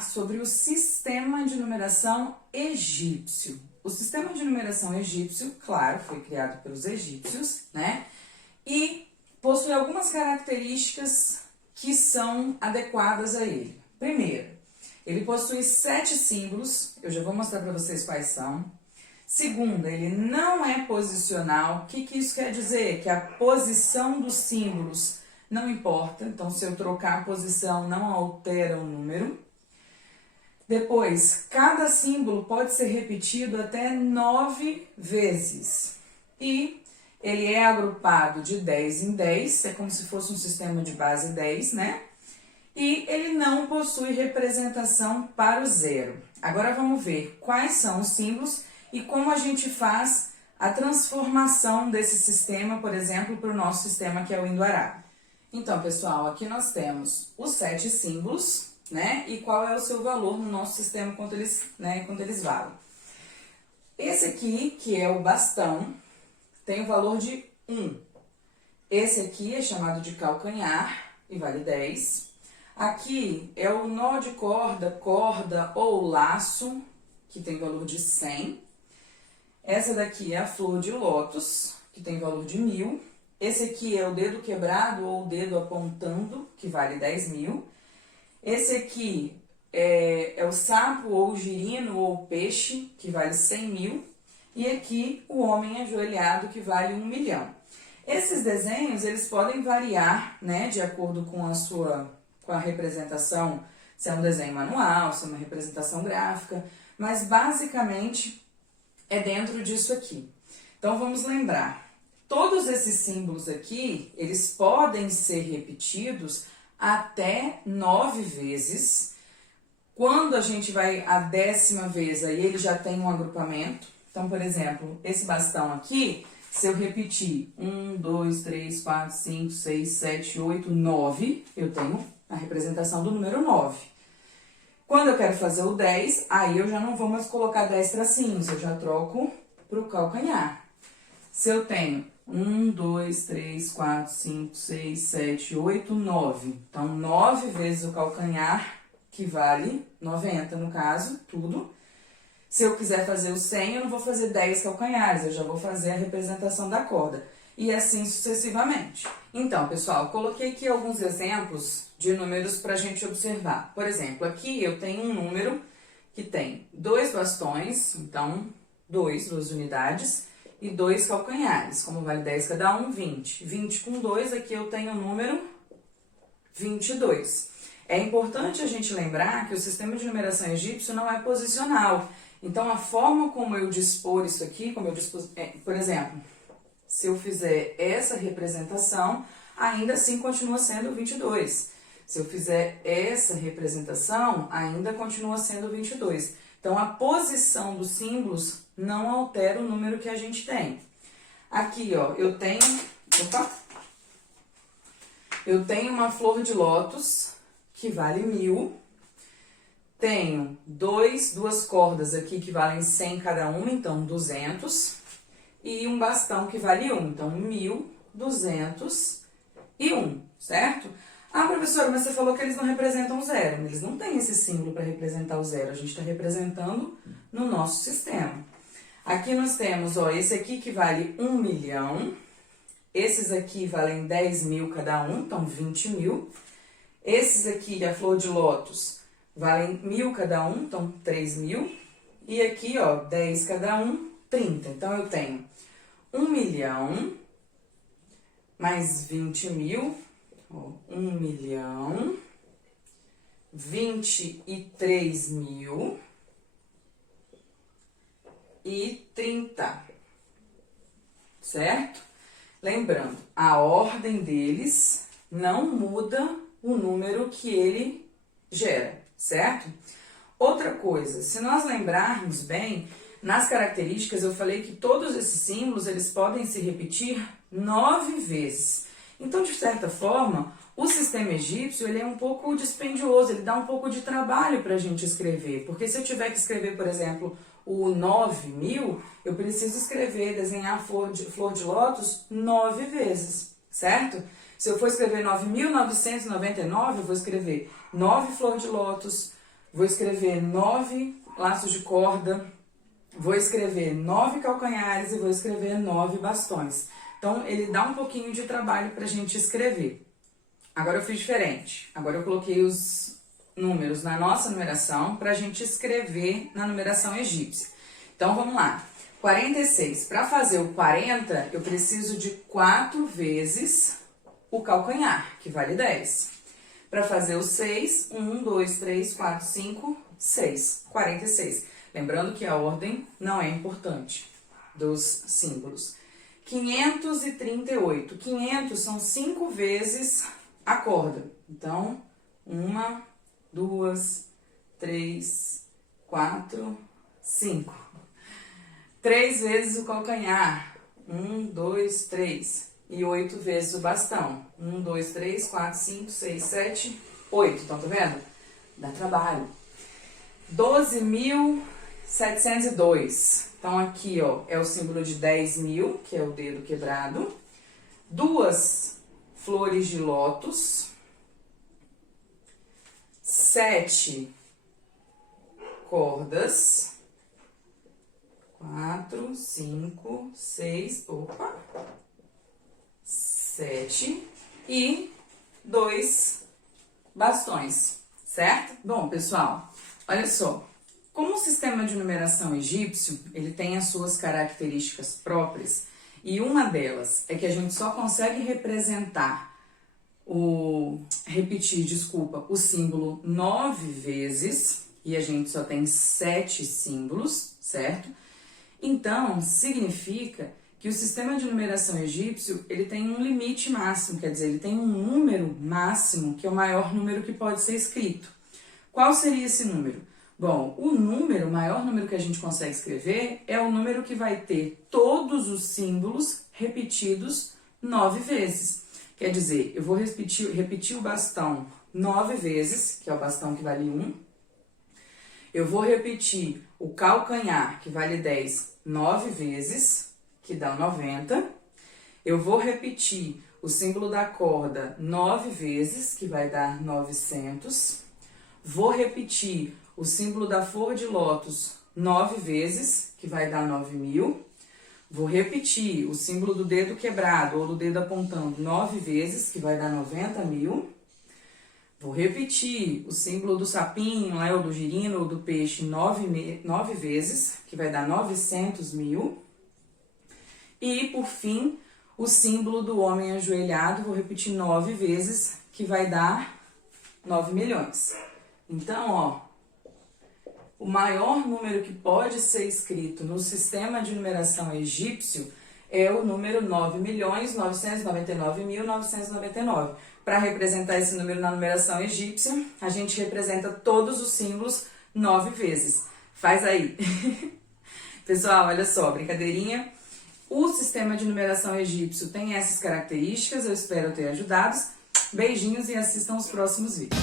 falar sobre o sistema de numeração egípcio. O sistema de numeração egípcio, claro, foi criado pelos egípcios, né? E possui algumas características que são adequadas a ele. Primeiro, ele possui 7 símbolos, eu já vou mostrar para vocês quais são. Segundo, ele não é posicional. O que isso quer dizer? Que a posição dos símbolos não importa, então se eu trocar a posição não altera o número. Depois, cada símbolo pode ser repetido até 9 vezes. E ele é agrupado de 10 em 10, é como se fosse um sistema de base 10, né? E ele não possui representação para o zero. Agora vamos ver quais são os símbolos e como a gente faz a transformação desse sistema, por exemplo, para o nosso sistema que é o indo-arábico. Então, pessoal, aqui nós temos os 7 símbolos, né? E qual é o seu valor no nosso sistema quanto eles valem. Esse aqui, que é o bastão, tem o valor de 1. Esse aqui é chamado de calcanhar e vale 10. Aqui é o nó de corda, corda ou laço, que tem valor de 100. Essa daqui é a flor de lótus, que tem valor de 1000. Esse aqui é o dedo quebrado ou o dedo apontando, que vale 10.000. Esse aqui é o sapo ou o girino ou o peixe, que vale 100.000. E aqui o homem ajoelhado, que vale 1 milhão. Esses desenhos, eles podem variar, né, de acordo com a representação, se é um desenho manual, se é uma representação gráfica, mas basicamente é dentro disso aqui. Então vamos lembrar, todos esses símbolos aqui, eles podem ser repetidos até 9 vezes. Quando a gente vai à 10ª vez, aí ele já tem um agrupamento. Então, por exemplo, esse bastão aqui, se eu repetir 1, 2, 3, 4, 5, 6, 7, 8, 9, eu tenho a representação do número 9. Quando eu quero fazer o 10, aí eu já não vou mais colocar 10 tracinhos, eu já troco para o calcanhar. Se eu tenho 1, 2, 3, 4, 5, 6, 7, 8, 9. Então, 9 vezes o calcanhar, que vale 90 no caso, tudo. Se eu quiser fazer o 100, eu não vou fazer 10 calcanhares, eu já vou fazer a representação da corda. E assim sucessivamente. Então, pessoal, coloquei aqui alguns exemplos de números para a gente observar. Por exemplo, aqui eu tenho um número que tem 2 bastões, então 2 unidades, e 2 calcanhares. Como vale 10 cada um, 20. 20 com 2, aqui eu tenho o número 22. É importante a gente lembrar que o sistema de numeração egípcio não é posicional. Então, a forma como eu dispor isso aqui, por exemplo, se eu fizer essa representação, ainda assim continua sendo 22. Se eu fizer essa representação, ainda continua sendo 22. Então, a posição dos símbolos não altera o número que a gente tem. Aqui, ó, eu tenho uma flor de lótus, que vale 1000. Tenho duas cordas aqui que valem 100 cada uma, então 200. E um bastão que vale 1, então 1201, certo? Ah, professora, mas você falou que eles não representam o zero. Eles não têm esse símbolo para representar o zero, a gente está representando no nosso sistema. Aqui nós temos, ó, esse aqui que vale 1 milhão. Esses aqui valem 10.000 cada um, então 20.000. Esses aqui, a flor de lótus, valem 1.000 cada um, então 3.000. E aqui, ó, 10 cada um, 30. Então, eu tenho 1 milhão mais 20.000, ó, 1 milhão, 23.000 e 30, certo? Lembrando, a ordem deles não muda o número que ele gera, certo? Outra coisa, se nós lembrarmos bem, nas características eu falei que todos esses símbolos eles podem se repetir 9 vezes. Então, de certa forma, o sistema egípcio ele é um pouco dispendioso, ele dá um pouco de trabalho para a gente escrever. Porque se eu tiver que escrever, por exemplo, o 9.000, eu preciso desenhar a flor de lótus 9 vezes, certo? Se eu for escrever 9.999, eu vou escrever 9 flor de lótus, vou escrever 9 laços de corda, vou escrever 9 calcanhares e vou escrever 9 bastões. Então, ele dá um pouquinho de trabalho pra gente escrever. Agora eu fiz diferente. Agora eu coloquei os números na nossa numeração pra gente escrever na numeração egípcia. Então, vamos lá. 46. Para fazer o 40, eu preciso de 4 vezes o calcanhar, que vale 10. Para fazer o 6, 1, 2, 3, 4, 5, 6. 46. Lembrando que a ordem não é importante dos símbolos. 538. 500 são 5 vezes a corda. Então, 1, 2, 3, 4, 5. 3 vezes o calcanhar. 1, 2, 3. E 8 vezes o bastão. 1, 2, 3, 4, 5, 6, 7, 8. Então, tá vendo? Dá trabalho. 12.702. Então, aqui, ó, é o símbolo de 10.000, que é o dedo quebrado. 2 flores de lótus. 7 cordas. 4, 5, 6, 7 e 2 bastões, certo? Bom, pessoal, olha só. Como o sistema de numeração egípcio, ele tem as suas características próprias, e uma delas é que a gente só consegue repetir o símbolo 9 vezes, e a gente só tem 7 símbolos, certo? Então, significa que o sistema de numeração egípcio, ele tem um limite máximo, quer dizer, ele tem um número máximo, que é o maior número que pode ser escrito. Qual seria esse número? Bom, o maior número que a gente consegue escrever é o número que vai ter todos os símbolos repetidos 9 vezes. Quer dizer, eu vou repetir o bastão 9 vezes, que é o bastão que vale 1. Eu vou repetir o calcanhar, que vale 10, 9 vezes, que dá 90. Eu vou repetir o símbolo da corda 9 vezes, que vai dar 900. Vou repetir o símbolo da flor de lótus 9 vezes, que vai dar 9.000. Vou repetir o símbolo do dedo quebrado ou do dedo apontando 9 vezes, que vai dar 90.000. Vou repetir o símbolo do sapinho, ou do girino, ou do peixe 9 vezes, que vai dar 900.000. E, por fim, o símbolo do homem ajoelhado, vou repetir 9 vezes, que vai dar 9 milhões. Então, ó, o maior número que pode ser escrito no sistema de numeração egípcio é o número 9.999.999. Para representar esse número na numeração egípcia, a gente representa todos os símbolos 9 vezes. Faz aí. Pessoal, olha só, brincadeirinha. O sistema de numeração egípcio tem essas características, eu espero ter ajudado. Beijinhos e assistam os próximos vídeos.